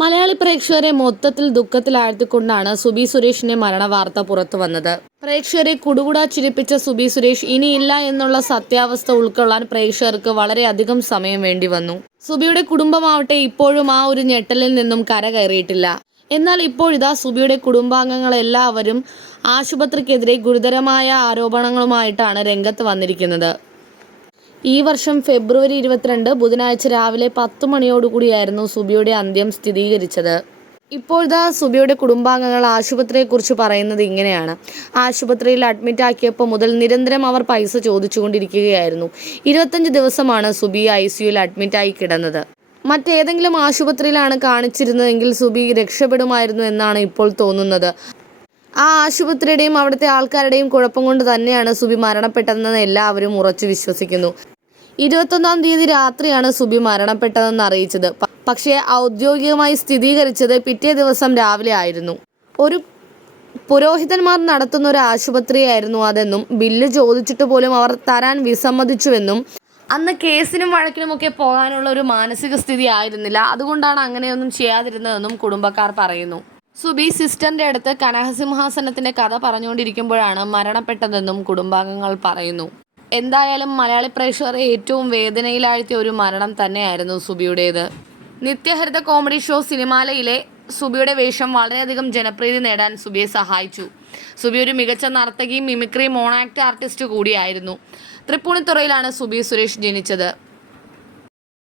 മലയാളി പ്രേക്ഷകരെ മൊത്തത്തിൽ ദുഃഖത്തിലാഴ്ത്തിക്കൊണ്ടാണ് സുബി സുരേഷിന്റെ മരണവാർത്ത പുറത്തു വന്നത്. പ്രേക്ഷകരെ കുടുകുടാ ചിരിപ്പിച്ച സുബി സുരേഷ് ഇനിയില്ല എന്നുള്ള സത്യാവസ്ഥ ഉൾക്കൊള്ളാൻ പ്രേക്ഷകർക്ക് വളരെയധികം സമയം വേണ്ടി വന്നു. സുബിയുടെ കുടുംബമാവട്ടെ ഇപ്പോഴും ആ ഒരു ഞെട്ടലിൽ നിന്നും കരകയറിയിട്ടില്ല. എന്നാൽ ഇപ്പോഴിതാ സുബിയുടെ കുടുംബാംഗങ്ങളെല്ലാവരും ആശുപത്രിക്കെതിരെ ഗുരുതരമായ ആരോപണങ്ങളുമായിട്ടാണ് രംഗത്ത് വന്നിരിക്കുന്നത്. ഈ വർഷം ഫെബ്രുവരി ഇരുപത്തിരണ്ട് ബുധനാഴ്ച രാവിലെ പത്ത് മണിയോടുകൂടിയായിരുന്നു സുബിയുടെ അന്ത്യം സ്ഥിരീകരിച്ചത്. ഇപ്പോഴത്തെ സുബിയുടെ കുടുംബാംഗങ്ങൾ ആശുപത്രിയെക്കുറിച്ച് പറയുന്നത് ഇങ്ങനെയാണ്. ആശുപത്രിയിൽ അഡ്മിറ്റ് ആക്കിയപ്പോൾ മുതൽ നിരന്തരം അവർ പൈസ ചോദിച്ചുകൊണ്ടിരിക്കുകയായിരുന്നു. ഇരുപത്തഞ്ച് ദിവസമാണ് സുബി ഐ സിയുയിൽ അഡ്മിറ്റായി കിടന്നത്. മറ്റേതെങ്കിലും ആശുപത്രിയിലാണ് കാണിച്ചിരുന്നതെങ്കിൽ സുബി രക്ഷപ്പെടുമായിരുന്നു എന്നാണ് ഇപ്പോൾ തോന്നുന്നത്. ആ ആശുപത്രിയുടെയും അവിടുത്തെ ആൾക്കാരുടെയും കുഴപ്പം കൊണ്ട് തന്നെയാണ് സുബി മരണപ്പെട്ടതെന്ന് എല്ലാവരും ഉറച്ചു വിശ്വസിക്കുന്നു. ഇരുപത്തൊന്നാം തീയതി രാത്രിയാണ് സുബി മരണപ്പെട്ടതെന്ന് അറിയിച്ചത്. പക്ഷേ ഔദ്യോഗികമായി സ്ഥിരീകരിച്ചത് പിറ്റേ ദിവസം രാവിലെ ആയിരുന്നു. ഒരു പുരോഹിതന്മാർ നടത്തുന്ന ഒരു ആശുപത്രിയായിരുന്നു അതെന്നും ബില്ല് ചോദിച്ചിട്ട് പോലും അവർ തരാൻ വിസമ്മതിച്ചുവെന്നും അന്ന് കേസിനും വഴക്കിനുമൊക്കെ പോകാനുള്ള ഒരു മാനസിക സ്ഥിതി ആയിരുന്നില്ല. അതുകൊണ്ടാണ് അങ്ങനെയൊന്നും ചെയ്യാതിരുന്നതെന്നും കുടുംബക്കാർ പറയുന്നു. സുബി സിസ്റ്ററിന്റെ അടുത്ത് കനഹസിംഹാസനത്തിന്റെ കഥ പറഞ്ഞുകൊണ്ടിരിക്കുമ്പോഴാണ് മരണപ്പെട്ടതെന്നും കുടുംബാംഗങ്ങൾ പറയുന്നു. എന്തായാലും മലയാളി പ്രേക്ഷകരെ ഏറ്റവും വേദനയിലാഴ്ത്തിയ ഒരു മരണം തന്നെയായിരുന്നു സുബിയുടേത്. നിത്യഹരിത കോമഡി ഷോ സിനിമാലയിലെ സുബിയുടെ വേഷം വളരെയധികം ജനപ്രീതി നേടാൻ സുബിയെ സഹായിച്ചു. സുബി ഒരു മികച്ച നർത്തകിയും മിമിക്രി മോണാക്ട് ആർട്ടിസ്റ്റ് കൂടിയായിരുന്നു. തൃപ്പൂണിത്തുറയിലാണ് സുബി സുരേഷ് ജനിച്ചത്.